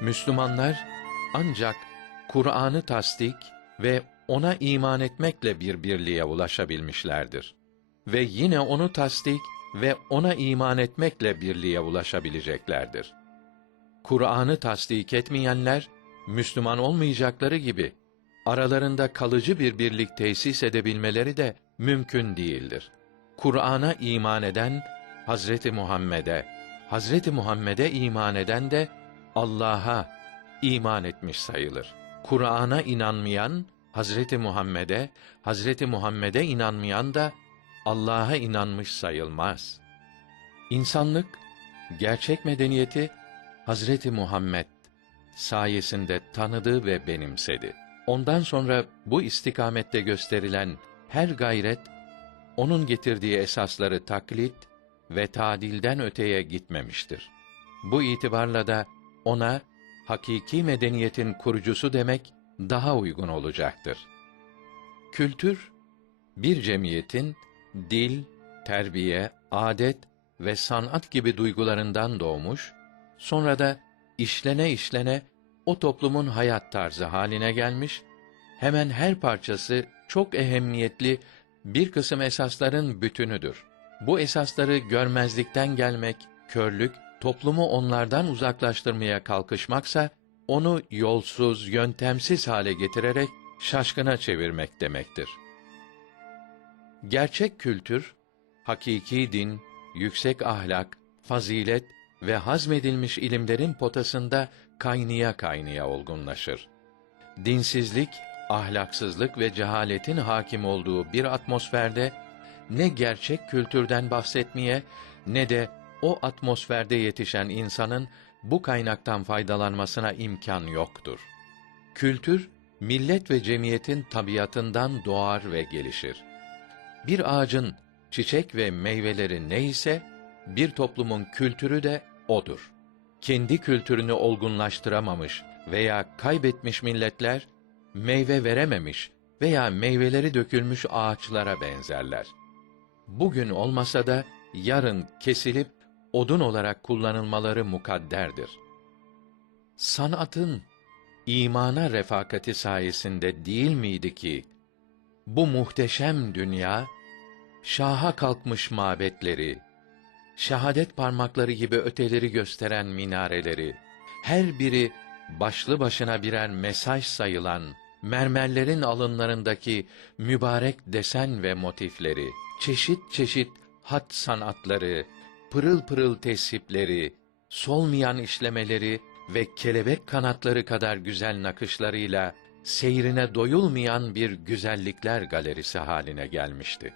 Müslümanlar ancak Kur'an'ı tasdik ve ona iman etmekle bir birliğe ulaşabilmişlerdir. Ve yine onu tasdik ve ona iman etmekle birliğe ulaşabileceklerdir. Kur'an'ı tasdik etmeyenler Müslüman olmayacakları gibi aralarında kalıcı bir birlik tesis edebilmeleri de mümkün değildir. Kur'an'a iman eden Hazreti Muhammed'e, Hazreti Muhammed'e iman eden de Allah'a iman etmiş sayılır. Kur'an'a inanmayan Hazreti Muhammed'e, Hazreti Muhammed'e inanmayan da Allah'a inanmış sayılmaz. İnsanlık gerçek medeniyeti Hazreti Muhammed sayesinde tanıdı ve benimsedi. Ondan sonra bu istikamette gösterilen her gayret onun getirdiği esasları taklit ve tadilden öteye gitmemiştir. Bu itibarla da ona hakiki medeniyetin kurucusu demek daha uygun olacaktır. Kültür bir cemiyetin dil, terbiye, adet ve sanat gibi duygularından doğmuş, sonra da işlene işlene o toplumun hayat tarzı haline gelmiş, hemen her parçası çok ehemmiyetli bir kısım esasların bütünüdür. Bu esasları görmezlikten gelmek, körlük, toplumu onlardan uzaklaştırmaya kalkışmaksa, onu yolsuz, yöntemsiz hale getirerek şaşkına çevirmek demektir. Gerçek kültür, hakiki din, yüksek ahlak, fazilet ve hazmedilmiş ilimlerin potasında kaynaya kaynaya olgunlaşır. Dinsizlik, ahlaksızlık ve cehaletin hakim olduğu bir atmosferde ne gerçek kültürden bahsetmeye ne de o atmosferde yetişen insanın bu kaynaktan faydalanmasına imkan yoktur. Kültür, millet ve cemiyetin tabiatından doğar ve gelişir. Bir ağacın çiçek ve meyveleri neyse, bir toplumun kültürü de odur. Kendi kültürünü olgunlaştıramamış veya kaybetmiş milletler, meyve verememiş veya meyveleri dökülmüş ağaçlara benzerler. Bugün olmasa da yarın kesilip odun olarak kullanılmaları mukadderdir. Sanatın imana refakati sayesinde değil miydi ki bu muhteşem dünya şaha kalkmış mabetleri, şehadet parmakları gibi öteleri gösteren minareleri, her biri başlı başına birer mesaj sayılan mermerlerin alınlarındaki mübarek desen ve motifleri, çeşit çeşit hat sanatları, pırıl pırıl tesipleri, solmayan işlemeleri ve kelebek kanatları kadar güzel nakışlarıyla seyrine doyulmayan bir güzellikler galerisi haline gelmişti.